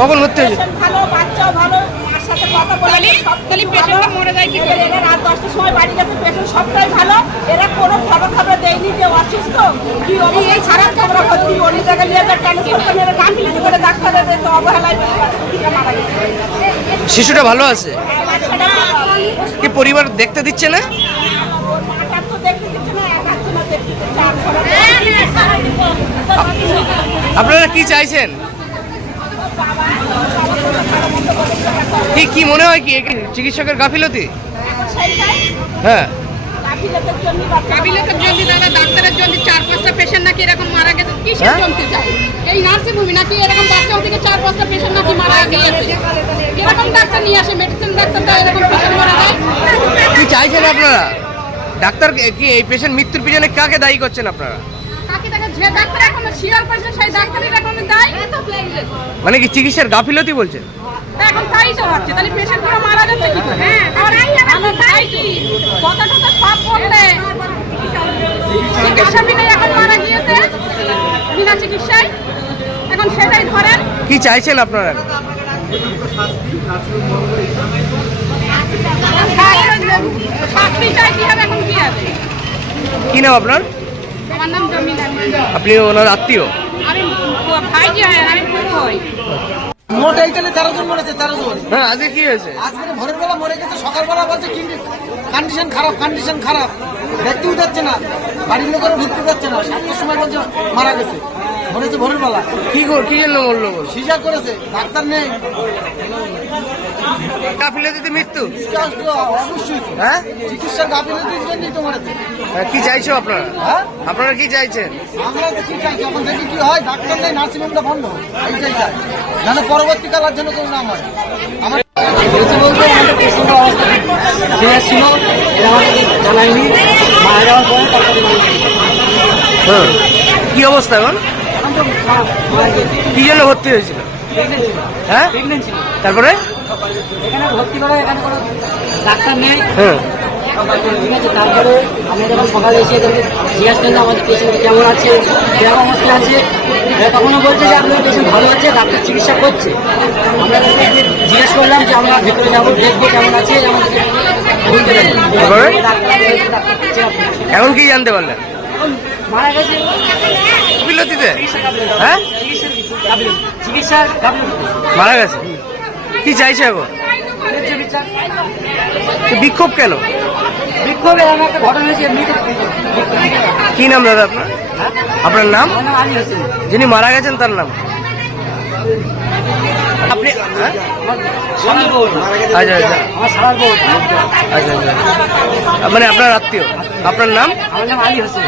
কখন ভর্তি হয়েছে? ভালো, বাচ্চাও ভালো, মার সাথে কথা বলে খালি পেশেন্টটা মরে যায় কি করে? এরা রাত 10টার সময় বাড়ি গেছে, পেশেন্ট সবটাই ভালো। এরা কোনো খবর দেয়নি যে অসুস্থ কি অবস্থায়, খারাপ খবর ভর্তি অন্য জায়গায় নিয়ে যায় ট্রান্সফার করে। এরা গাফিলতি করে ডাক্তারদের তো অবহেলায় মারা গেছে। শিশুটা ভালো আছে? কি পরিবার দেখতে দিচ্ছে না? মাটার তো দেখতে দিচ্ছে না, একার জন্য দেখতে দিচ্ছে। আপনারা কি চাইছেন? কি কি মনে হয় কি চিকিৎসকের গাফিলতি? হ্যাঁ, কাবিলের জন্য দাদা, ডাক্তারের জন্য 4-5টা পেশেন্ট নাকি এরকম মারা গেছে। কিসের জন্য চাই? এই নার্সিংহোমে নাকি এরকম বাচ্চা থেকে 4-5টা পেশেন্ট নাকি মারা গেছে। এরকম ডাক্তার নিয়ে আসে, মেডিসিন ডাক্তারটা এরকম পেশেন্ট মারা যায়। কি চাইছেন আপনারা? ডাক্তার কি এই পেশেন্ট মৃত্যুর পিছনে কাকে দায়ী করছেন আপনারা? কাকে দেখে যে ডাক্তার এখন শিওর করছে সেই ডাক্তারই এখন দায়ী। মানে কি চিকিৎসার গাফিলতি বলছেন? এখন তাই তো হচ্ছে, তাহলে পেশেন্ট পুরো মারা যাচ্ছে কি করে? হ্যাঁ, আমরা তাই কি কথা টথা সব বললে চিকিৎসা বিনা এখন মারা গিয়েছে বিনা চিকিৎসায়। এখন সেটাই ধরেন। কি চাইছেন আপনারা? শাস্তি চাই, কি হবে এখন, কি হবে? কি নাম আপনার? আমার নাম জমিলা। আপনি ওনার আত্মীয়? আমি ভাই যে হয়, আমি খুব হই। মোট এইখানে 13 জন মরেছে, 13 জন। হ্যাঁ, আজকে কি হয়েছে? আজকে ভোরের বেলা মরে গেছে, সকালবেলা বলছে কিন্তু কন্ডিশন খারাপ, দেখতেও যাচ্ছে না, বাড়ির লোকেরও ঢুকতে যাচ্ছে না। 7টার সময় বলছে মারা গেছে, মরেছে ভোরের বেলা। কি জন্য মরলো? সিজার করেছে, ডাক্তার নেই। গাফিলতিতে মৃত্যু? অবশ্যই হ্যাঁ, চিকিৎসার গাফিলতির জন্যই তো মরেছে। কি চাইছো আপনারা? হ্যাঁ, আপনারা কি চাইছেন? আমরা তো কি চাইছি, এখন দেখি কি হয়। ডাক্তার নেই, নার্সিংহোমটা বন্ধ, এইটাই চাই, যেন পরবর্তীকাল আর যেন কেউ না হয়। আমার বলতে আমাদের পেশেন্টের অবস্থা সিরিয়াস ছিল, এরা আমাদের জানায়নি। মারা যাওয়ার পরে তারপরে হ্যাঁ, কি অবস্থা এখন? কি জন্য ভর্তি হয়েছিল? হ্যাঁ, প্রেগনেন্ট ছিল। তারপরে এখানে ভর্তি করে, এখানে কোনো ডাক্তার নেই। হ্যাঁ, ঠিক আছে, তারপরে আমরা যখন সকালে এসে জিজ্ঞাসা করলাম আমাদের পেশেন্ট কেমন আছে, কেমন অবস্থা আছে, এরা তখনও বলছে যে আপনার পেশেন্ট ভালো আছে, ডাক্তার চিকিৎসা করছে। আমরা জিজ্ঞেস করলাম যে আমরা ভেতরে যাবো, দেখবো কেমন আছে, আমাদেরকে বলতে পারি। তারপরে? ডাক্তার এখন কি জানতে পারলেন? মারা গেছে গাফিলতিতে? হ্যাঁ, চিকিৎসার মারা গেছে। কি চাইছে এখন? তো বিক্ষোভ কেন? বিক্ষোভে এমন একটা ঘটনা হয়েছে। এমনিতে কি নাম দাদা আপনার? আপনার নাম? আমার নাম আলী হোসেন। যিনি মারা গেছেন তার নাম? আপনি? হ্যাঁ? সারার বউ। আচ্ছা আচ্ছা আমার সারার বউ। আচ্ছা আচ্ছা, মানে আপনার আত্মীয়? আপনার নাম? আমার নাম আলী হোসেন।